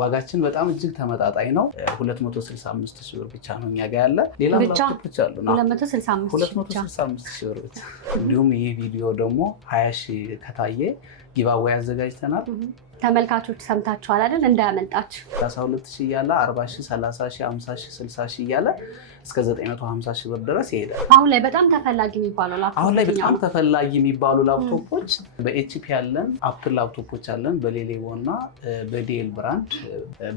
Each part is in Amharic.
ዋጋችን በጣም እጅግ ተመጣጣኝ ነው። 265,000 ብር ብቻ ነው እኛ ጋር ያለ። ሌላ ላፕቶፖች አሉ ነው 265,000 ብር ብቻ። እንዲሁም ይህ ቪዲዮ ደግሞ 20,000 ከታየ ጊቫዌይ አዘጋጅተናል። ተመልካቾች ሰምታችኋል አይደል? እንዳያመልጣችሁ 32,000 እያለ 40,000 30,000 50,000 60,000 እያለ እስከ 950,000 ብር ድረስ ይሄዳል። አሁን ላይ በጣም ተፈላጊ የሚባሉ ላፕቶፖች በኤችፒ አለን፣ አፕል ላፕቶፖች አለን፣ በሌሌቮ እና በዴል ብራንድ፣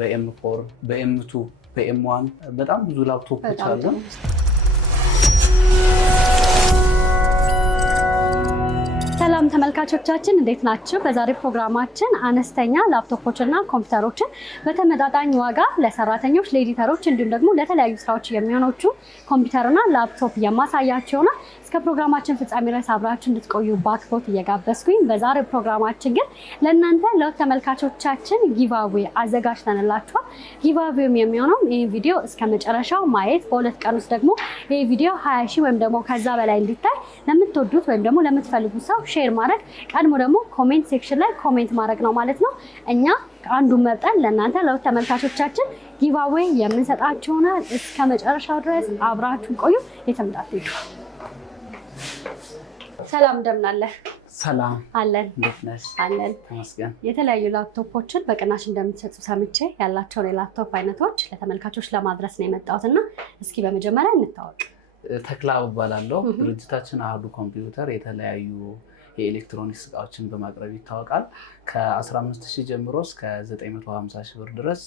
በኤም4 በኤም2 በኤም1 በጣም ብዙ ላፕቶፖች አለን። ሰላም ተመልካቾቻችን እንዴት ናችሁ? በዛሬ ፕሮግራማችን አነስተኛ ላፕቶፖችና ኮምፒውተሮችን በተመጣጣኝ ዋጋ ለሰራተኞች፣ ለኤዲተሮች እንዲሁም ደግሞ ለተለያዩ ስራዎች የሚሆኑቹ ኮምፒውተርና ላፕቶፕ የማሳያችሁ ነው። እስከ ፕሮግራማችን ፍጻሜ ድረስ አብራችሁ እንድትቆዩ በአክብሮት እየጋበዝኩኝ፣ በዛሬ ፕሮግራማችን ግን ለእናንተ ለተመልካቾቻችን ጊቫዌይ አዘጋጅተንላችኋል። ጊቫዌይም የሚሆነው ይህ ቪዲዮ እስከ መጨረሻው ማየት፣ በሁለት ቀን ውስጥ ደግሞ ይህ ቪዲዮ 20,000 ወይም ደግሞ ከዛ በላይ እንዲታይ ለምትወዱት ወይም ደግሞ ለምትፈልጉት ሰው ሼር ማድረግ፣ ቀድሞ ደግሞ ኮሜንት ሴክሽን ላይ ኮሜንት ማድረግ ነው ማለት ነው። እኛ አንዱን መርጠን ለእናንተ ለተመልካቾቻችን ጊቫዌይ የምንሰጣችሁ ይሆናል። እስከ መጨረሻው ድረስ አብራችሁ ቆዩ። የተመጣጣኝ ሰላም እንደምን አለህ? ሰላም አለን። እንዴት ነሽ? አለን ተመስገን። የተለያዩ ላፕቶፖችን በቅናሽ እንደምትሰጡ ሰምቼ ያላቸውን የላፕቶፕ አይነቶች ለተመልካቾች ለማድረስ ነው የመጣሁትና እስኪ በመጀመሪያ እንታወቅ። ተክላብ እባላለሁ። ድርጅታችን አህዱ ኮምፒውተር የተለያዩ የኤሌክትሮኒክስ እቃዎችን በማቅረብ ይታወቃል። ከ15,000 ጀምሮ እስከ 950,000 ብር ድረስ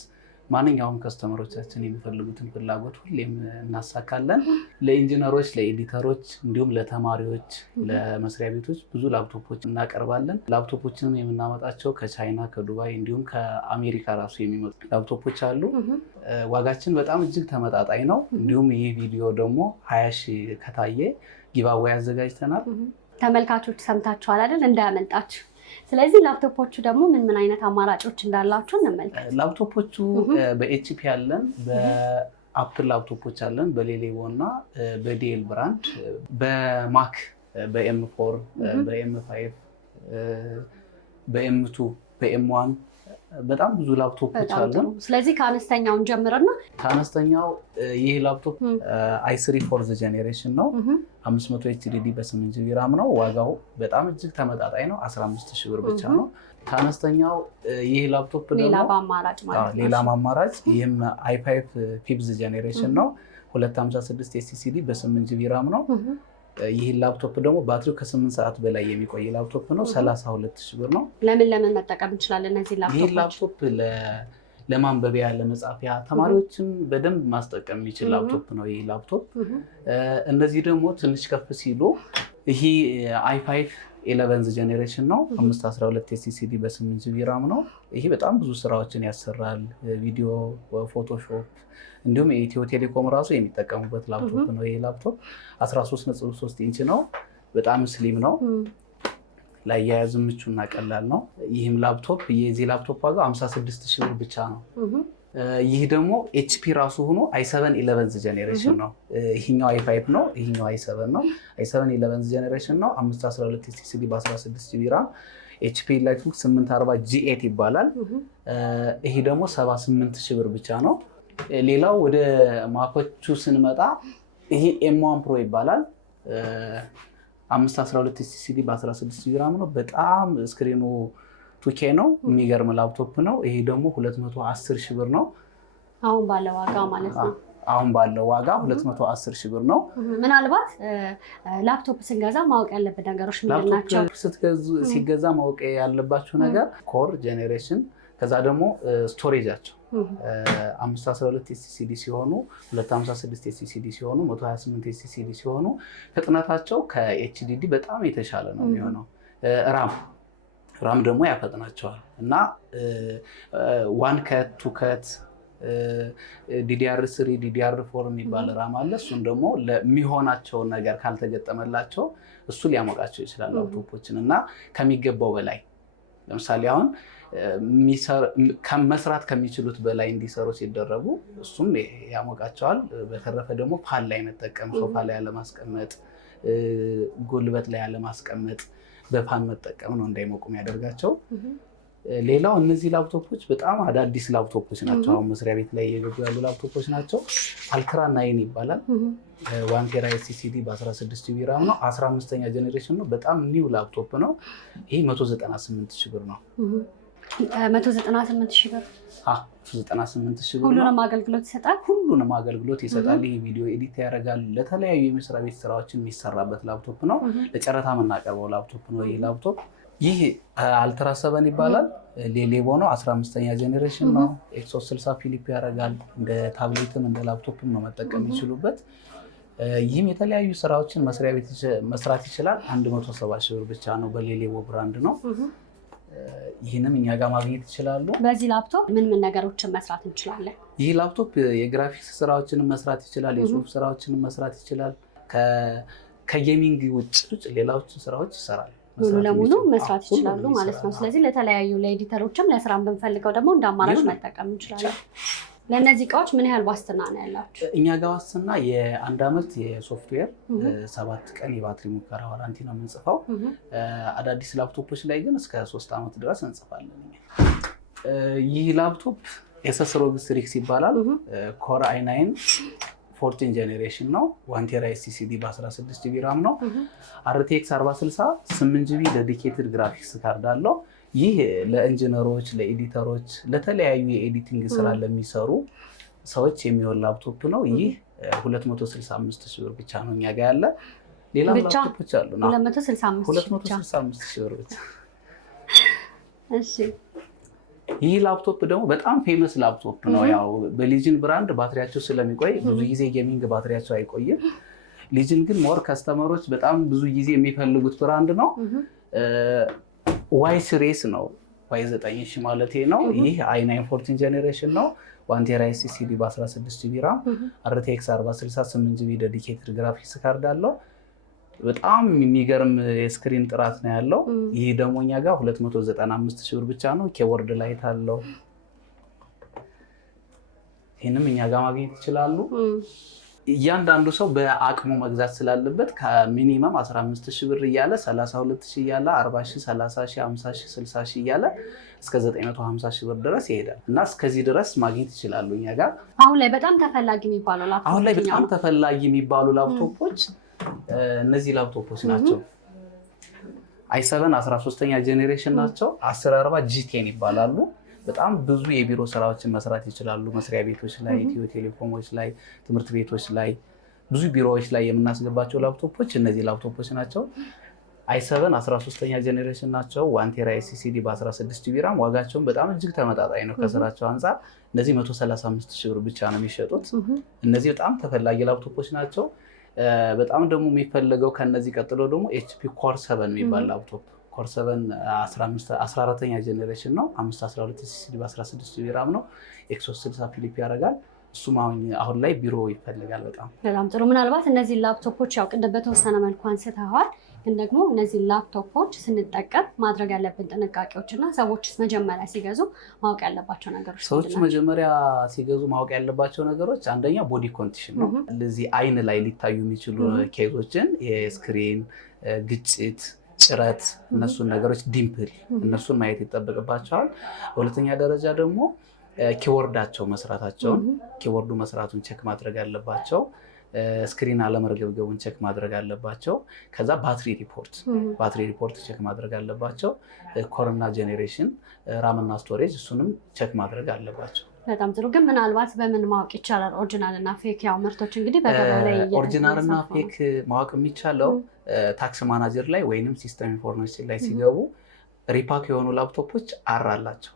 ማንኛውም ከስተመሮቻችን የሚፈልጉትን ፍላጎት ሁሌም እናሳካለን። ለኢንጂነሮች፣ ለኤዲተሮች እንዲሁም ለተማሪዎች፣ ለመስሪያ ቤቶች ብዙ ላፕቶፖች እናቀርባለን። ላፕቶፖችንም የምናመጣቸው ከቻይና፣ ከዱባይ እንዲሁም ከአሜሪካ ራሱ የሚመጡ ላፕቶፖች አሉ። ዋጋችን በጣም እጅግ ተመጣጣኝ ነው። እንዲሁም ይህ ቪዲዮ ደግሞ 20,000 ከታየ ጊቫዌይ አዘጋጅተናል። ተመልካቾች ሰምታችኋል አይደል? እንዳያመልጣችሁ። ስለዚህ ላፕቶፖቹ ደግሞ ምን አይነት አማራጮች እንዳላችሁ እንመልከት። ላፕቶፖቹ በኤችፒ አለን፣ በአፕል ላፕቶፖች አለን፣ በሌሌቮ እና በዴል ብራንድ፣ በማክ በኤም4 በኤም5 በኤም2 በኤም1 በጣም ብዙ ላፕቶፖች አሉ። ስለዚህ ከአነስተኛው እንጀምርና ከአነስተኛው ይህ ላፕቶፕ i3 4th ጄኔሬሽን ነው። 500 HDD በ8 GB ራም ነው። ዋጋው በጣም እጅግ ተመጣጣኝ ነው። 15,000 ብር ብቻ ነው። ከአነስተኛው ይህ ላፕቶፕ ደግሞ ሌላ አማራጭ ይህም i5 5th ጄኔሬሽን ነው። 256 SSD በ8 GB ራም ነው። ይህ ላፕቶፕ ደግሞ ባትሪው ከ8 ሰዓት በላይ የሚቆይ ላፕቶፕ ነው። 32,000 ብር ነው። ለምን መጠቀም እንችላለን እነዚህ ላፕቶፖች? ይህ ላፕቶፕ ለማንበቢያ፣ ለመጻፊያ ተማሪዎችን በደንብ ማስጠቀም የሚችል ላፕቶፕ ነው ይህ ላፕቶፕ። እነዚህ ደግሞ ትንሽ ከፍ ሲሉ ይህ i5 11th ጄኔሬሽን ነው። 512 SSD በ8 GB ራም ነው። ይሄ በጣም ብዙ ስራዎችን ያሰራል። ቪዲዮ፣ ፎቶሾፕ እንዲሁም የኢትዮ ቴሌኮም ራሱ የሚጠቀሙበት ላፕቶፕ ነው። ይሄ ላፕቶፕ 13.3 ኢንች ነው። በጣም ስሊም ነው። ለአያያዝ ምቹ እና ቀላል ነው። ይህም ላፕቶፕ የዚህ ላፕቶፕ ዋጋው 56,000 ብር ብቻ ነው። ይህ ደግሞ ኤችፒ ራሱ ሆኖ i7 11th ጄኔሬሽን ነው። ይሄኛው i5 ነው፣ ይሄኛው i7 ነው። i7 11th ጄኔሬሽን ነው። 512 SSD በ16 GB ራም HP Lightbook 840 G8 ይባላል። ይሄ ደግሞ 78,000 ብር ብቻ ነው። ሌላው ወደ ማኮቹ ስንመጣ ይሄ M1 Pro ይባላል። 512 SSD በ16 GB ራም ነው። በጣም ስክሪኑ 2K ነው። የሚገርም ላፕቶፕ ነው። ይሄ ደግሞ 210,000 ብር ነው። አሁን ባለው ዋጋ ማለት ነው። አሁን ባለው ዋጋ 210,000 ብር ነው። ምናልባት ላፕቶፕ ስንገዛ ማወቅ ያለብን ነገሮች ምንድን ናቸው? ላፕቶፕ ሲገዛ ማወቅ ያለባችሁ ነገር ኮር ጄኔሬሽን፣ ከዛ ደግሞ ስቶሬጃቸው 512 SSD ሲሆኑ 256 SSD ሲሆኑ 128 SSD ሲሆኑ ፍጥነታቸው ከኤችዲዲ በጣም የተሻለ ነው የሚሆነው። ራም ደግሞ ያፈጥናቸዋል እና 1 ከት 2 ከት DDR3 DDR4 የሚባል ራም አለ። እሱን ደግሞ ለሚሆናቸውን ነገር ካልተገጠመላቸው እሱ ሊያሞቃቸው ይችላል ላፕቶፖችን እና ከሚገባው በላይ ለምሳሌ አሁን መስራት ከሚችሉት በላይ እንዲሰሩ ሲደረጉ እሱም ያሞቃቸዋል። በተረፈ ደግሞ ፓል ላይ መጠቀም፣ ሶፋ ላይ ያለማስቀመጥ፣ ጉልበት ላይ ያለማስቀመጥ፣ በፓን መጠቀም ነው እንዳይሞቁ የሚያደርጋቸው። ሌላው እነዚህ ላፕቶፖች በጣም አዳዲስ ላፕቶፖች ናቸው። አሁን መስሪያ ቤት ላይ የገቡ ያሉ ላፕቶፖች ናቸው። አልትራ 9 ይባላል። 1 ቴራ ኤስኤስዲ በ16 ጂቢ ራም ነው። 15ኛ ጄኔሬሽን ነው። በጣም ኒው ላፕቶፕ ነው። ይሄ 198 ሺህ ብር ነው። 198 ሺህ ብር 98 ሺህ ብር። ሁሉንም አገልግሎት ይሰጣል። ሁሉንም አገልግሎት ይሰጣል። ይሄ ቪዲዮ ኤዲት ያደርጋል። ለተለያዩ የመስሪያ ቤት ስራዎችን የሚሰራበት ላፕቶፕ ነው። ለጨረታ የምናቀርበው ላፕቶፕ ነው ይሄ ላፕቶፕ። ይህ አልትራ 7 ይባላል። ሌሌቮ ነው። 15ኛ ጄኔሬሽን ነው። ኤክስ360 ፊሊፕ ያደርጋል። እንደ ታብሌትም እንደ ላፕቶፕም ነው መጠቀም የሚችሉበት። ይህም የተለያዩ ስራዎችን መስሪያ ቤት መስራት ይችላል። 170 ሺህ ብር ብቻ ነው። በሌሌቮ ብራንድ ነው። ይህንም እኛ ጋር ማግኘት ይችላሉ። በዚህ ላፕቶፕ ምን ምን ነገሮችን መስራት እንችላለን? ይህ ላፕቶፕ የግራፊክስ ስራዎችንም መስራት ይችላል። የጽሁፍ ስራዎችንም መስራት ይችላል። ከጌሚንግ ውጭ ሌላዎችን ስራዎች ይሰራል። ሙሉ ለሙሉ መስራት ይችላሉ ማለት ነው። ስለዚህ ለተለያዩ ለኤዲተሮችም ለስራም ብንፈልገው ደግሞ እንደ አማራጭ መጠቀም እንችላለን። ለእነዚህ እቃዎች ምን ያህል ዋስትና ነው ያላችሁ? እኛ ጋር ዋስትና የ1 ዓመት የሶፍትዌር 7 ቀን የባትሪ ሙከራ ዋራንቲ ነው የምንጽፈው። አዳዲስ ላፕቶፖች ላይ ግን እስከ 3 ዓመት ድረስ እንጽፋለን። ይህ ላፕቶፕ ኤሰስ ሮግ ስትሪክስ ይባላል። ኮር i9 14 ጄኔሬሽን ነው። 1 ቴራ ኤስኤስዲ በ16 ጂቢ ራም ነው። RTX 4060 8 ጂቢ ዴዲኬትድ ግራፊክስ ካርድ አለው። ይህ ለኢንጂነሮች፣ ለኤዲተሮች፣ ለተለያዩ የኤዲቲንግ ስራ ለሚሰሩ ሰዎች የሚሆን ላፕቶፕ ነው። ይህ 265 ሺህ ብር ብቻ ነው እኛ ጋር ያለ። ሌላ ላፕቶፖች አሉ ነው 265 ሺህ ብር ብቻ። እሺ ይህ ላፕቶፕ ደግሞ በጣም ፌመስ ላፕቶፕ ነው። ያው በሊጅን ብራንድ ባትሪያቸው ስለሚቆይ ብዙ ጊዜ ጌሚንግ ባትሪያቸው አይቆይም። ሊጅን ግን ሞር ከስተመሮች በጣም ብዙ ጊዜ የሚፈልጉት ብራንድ ነው። ዋይ ሲሪስ ነው። Y9000 ማለት ነው። ይህ i9 14 ጄኔሬሽን ነው። 1 ቴራ ኤስኤስዲ በ16 ጂቢ ራም፣ RTX 4060 8 ጂቢ ዴዲኬትድ ግራፊክስ ካርድ አለው። በጣም የሚገርም የስክሪን ጥራት ነው ያለው። ይህ ደግሞ እኛ ጋር 295 ሺህ ብር ብቻ ነው። ኪቦርድ ላይት አለው። ይህንም እኛ ጋር ማግኘት ይችላሉ። እያንዳንዱ ሰው በአቅሙ መግዛት ስላለበት ከሚኒመም 15 ሺህ ብር እያለ 32 ሺህ እያለ 40 ሺህ 30 ሺህ 50 ሺህ 60 ሺህ እያለ እስከ 950 ሺህ ብር ድረስ ይሄዳል እና እስከዚህ ድረስ ማግኘት ይችላሉ እኛ ጋር። አሁን ላይ በጣም ተፈላጊ የሚባሉ ላፕቶፖች እነዚህ ላፕቶፖች ናቸው። i7 13ኛ ጄኔሬሽን ናቸው። 1040 G10 ይባላሉ። በጣም ብዙ የቢሮ ስራዎችን መስራት ይችላሉ። መስሪያ ቤቶች ላይ፣ ኢትዮ ቴሌኮሞች ላይ፣ ትምህርት ቤቶች ላይ፣ ብዙ ቢሮዎች ላይ የምናስገባቸው ላፕቶፖች እነዚህ ላፕቶፖች ናቸው። i7 13ኛ ጄኔሬሽን ናቸው። 1 ቴራ ኤስኤስዲ በ16 ጂቢ ራም። ዋጋቸውን በጣም እጅግ ተመጣጣኝ ነው ከስራቸው አንጻር። እነዚህ 135 ሺህ ብር ብቻ ነው የሚሸጡት። እነዚህ በጣም ተፈላጊ ላፕቶፖች ናቸው። በጣም ደግሞ የሚፈለገው ከነዚህ ቀጥሎ ደግሞ HP ኮር 7 የሚባል ላፕቶፕ ኮር 7 14ኛ ጄኔሬሽን ነው። 512 SSD በ16 ጂቢ ራም ነው። ኤክስ360 ፊሊፕ ያደርጋል። እሱም አሁን ላይ ቢሮ ይፈልጋል። በጣም ጥሩ። ምናልባት እነዚህ ላፕቶፖች ያው ቅድም በተወሰነ መልኩ አንስተዋል፣ ግን ደግሞ እነዚህ ላፕቶፖች ስንጠቀም ማድረግ ያለብን ጥንቃቄዎች እና ሰዎች መጀመሪያ ሲገዙ ማወቅ ያለባቸው ነገሮች ሰዎች መጀመሪያ ሲገዙ ማወቅ ያለባቸው ነገሮች አንደኛ ቦዲ ኮንዲሽን ነው። ለዚህ አይን ላይ ሊታዩ የሚችሉ ኬዞችን የስክሪን ግጭት፣ ጭረት፣ እነሱን ነገሮች ዲምፕል እነሱን ማየት ይጠበቅባቸዋል። በሁለተኛ ደረጃ ደግሞ ኪቦርዳቸው መስራታቸውን ኪቦርዱ መስራቱን ቼክ ማድረግ አለባቸው። ስክሪን አለመርገብገቡን ቼክ ማድረግ አለባቸው። ከዛ ባትሪ ሪፖርት ቼክ ማድረግ አለባቸው። ኮርና ጄኔሬሽን ራምና ስቶሬጅ እሱንም ቼክ ማድረግ አለባቸው። በጣም ጥሩ። ግን ምናልባት በምን ማወቅ ይቻላል ኦሪጂናል እና ፌክ? ያው ምርቶች እንግዲህ በገበያ ላይ ኦሪጂናል እና ፌክ ማወቅ የሚቻለው ታክስ ማናጀር ላይ ወይንም ሲስተም ኢንፎርሜሽን ላይ ሲገቡ ሪፓክ የሆኑ ላፕቶፖች አር አላቸው።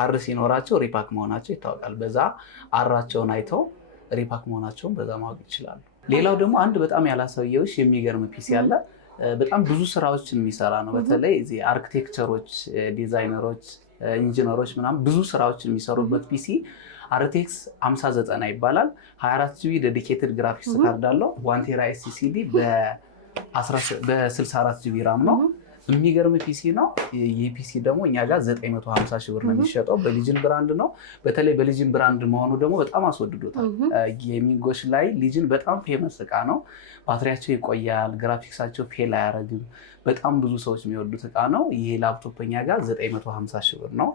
አር ሲኖራቸው ሪፓክ መሆናቸው ይታወቃል። በዛ አራቸውን አይተው ሪፓክ መሆናቸውን በዛ ማወቅ ይችላሉ። ሌላው ደግሞ አንድ በጣም ያላሳየሁሽ የሚገርም ፒሲ አለ። በጣም ብዙ ስራዎችን የሚሰራ ነው። በተለይ እዚህ አርኪቴክቸሮች፣ ዲዛይነሮች፣ ኢንጂነሮች ምናምን ብዙ ስራዎችን የሚሰሩበት ፒሲ RTX 5090 ይባላል። 24 ጂቢ ዴዲኬትድ ግራፊክስ ካርድ አለው። 1 ቴራ SSD በ64 ጂቢ ራም ነው። የሚገርም ፒሲ ነው። ይህ ፒሲ ደግሞ እኛ ጋር 950 ሺህ ብር ነው የሚሸጠው። በሊጅን ብራንድ ነው። በተለይ በሊጅን ብራንድ መሆኑ ደግሞ በጣም አስወድዶታል። ጌሚንጎች ላይ ሊጅን በጣም ፌመስ እቃ ነው። ባትሪያቸው ይቆያል፣ ግራፊክሳቸው ፌል አያደርግም። በጣም ብዙ ሰዎች የሚወዱት እቃ ነው። ይህ ላፕቶፕ እኛ ጋር 950 ሺህ ብር ነው።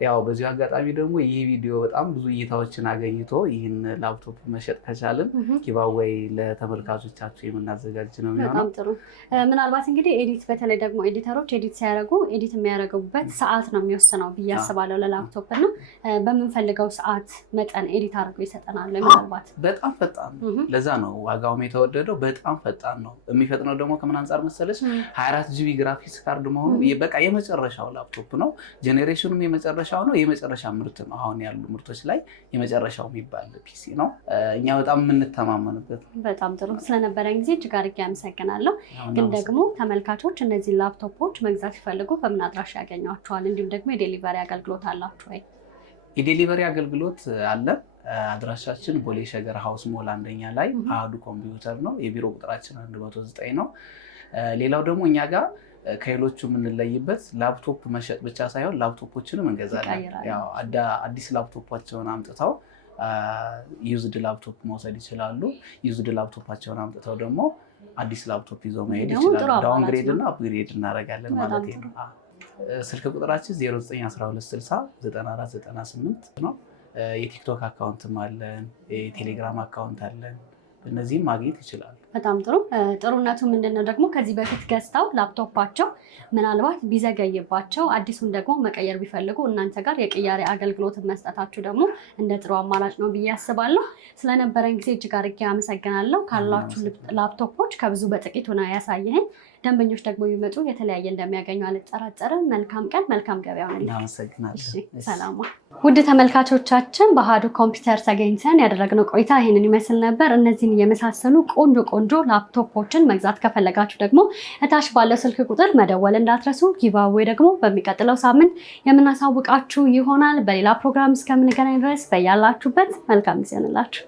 ያው በዚሁ አጋጣሚ ደግሞ ይህ ቪዲዮ በጣም ብዙ እይታዎችን አገኝቶ ይህን ላፕቶፕ መሸጥ ከቻልን ጊቫዌይ ለተመልካቾቻችሁ የምናዘጋጅ ነው የሚሆነው። በጣም ጥሩ። ምናልባት እንግዲህ ኤዲት በተለይ ደግሞ ኤዲተሮች ኤዲት ሲያደርጉ ኤዲት የሚያደርጉበት ሰዓት ነው የሚወስነው ብዬ አስባለሁ ለላፕቶፕ እና በምንፈልገው ሰዓት መጠን ኤዲት አድርገው ይሰጠናል። ምናልባት በጣም ፈጣን ነው። ለዛ ነው ዋጋውም የተወደደው። በጣም ፈጣን ነው። የሚፈጥነው ደግሞ ከምን አንጻር መሰለች 24 ጂቢ ግራፊክስ ካርድ መሆኑ በቃ የመጨረሻው ላፕቶፕ ነው። ጄኔሬሽኑም የመጨረሻው ነው። የመጨረሻ ምርት ነው። አሁን ያሉ ምርቶች ላይ የመጨረሻው የሚባል ፒሲ ነው። እኛ በጣም የምንተማመንበት። በጣም ጥሩ። ስለነበረን ጊዜ እጅግ አድርጌ አመሰግናለሁ። ግን ደግሞ ተመልካቾች እነዚህ ላፕቶፖች መግዛት ሲፈልጉ በምን አድራሻ ያገኟቸዋል? እንዲሁም ደግሞ የዴሊቨሪ አገልግሎት አላችሁ ወይ? የዴሊቨሪ አገልግሎት አለ። አድራሻችን ቦሌ ሸገር ሃውስ ሞል አንደኛ ላይ አሃዱ ኮምፒውተር ነው። የቢሮ ቁጥራችን 109 ነው። ሌላው ደግሞ እኛ ጋር ከሌሎቹ የምንለይበት ላፕቶፕ መሸጥ ብቻ ሳይሆን ላፕቶፖችንም እንገዛለን። ያው አዲስ ላፕቶፓቸውን አምጥተው ዩዝድ ላፕቶፕ መውሰድ ይችላሉ። ዩዝድ ላፕቶፓቸውን አምጥተው ደግሞ አዲስ ላፕቶፕ ይዘው መሄድ ይችላሉ። ዳውንግሬድ እና አፕግሬድ እናደርጋለን ማለት ነው። ስልክ ቁጥራችን 0912609498 ነው። የቲክቶክ አካውንትም አለን፣ የቴሌግራም አካውንት አለን። እነዚህም ማግኘት ይችላሉ። በጣም ጥሩ። ጥሩነቱ ምንድነው ደግሞ ከዚህ በፊት ገዝተው ላፕቶፓቸው ምናልባት ቢዘገይባቸው አዲሱን ደግሞ መቀየር ቢፈልጉ እናንተ ጋር የቅያሬ አገልግሎት መስጠታችሁ ደግሞ እንደ ጥሩ አማራጭ ነው ብዬ አስባለሁ። ስለነበረን ጊዜ እጅግ አድርጌ አመሰግናለሁ። ካላችሁ ላፕቶፖች ከብዙ በጥቂቱ ነው ያሳየኸኝ። ደንበኞች ደግሞ ቢመጡ የተለያየ እንደሚያገኙ አልጠራጠርም። መልካም ቀን፣ መልካም ገበያ ነው። ሰላም። ውድ ተመልካቾቻችን በአሃዱ ኮምፒውተር ተገኝተን ያደረግነው ቆይታ ይህንን ይመስል ነበር። እነዚህን የመሳሰሉ ቆንጆ ላፕቶፖችን መግዛት ከፈለጋችሁ ደግሞ እታች ባለው ስልክ ቁጥር መደወል እንዳትረሱ። ጊቫዌይ ደግሞ በሚቀጥለው ሳምንት የምናሳውቃችሁ ይሆናል። በሌላ ፕሮግራም እስከምንገናኝ ድረስ በያላችሁበት መልካም ጊዜ ይሁንላችሁ።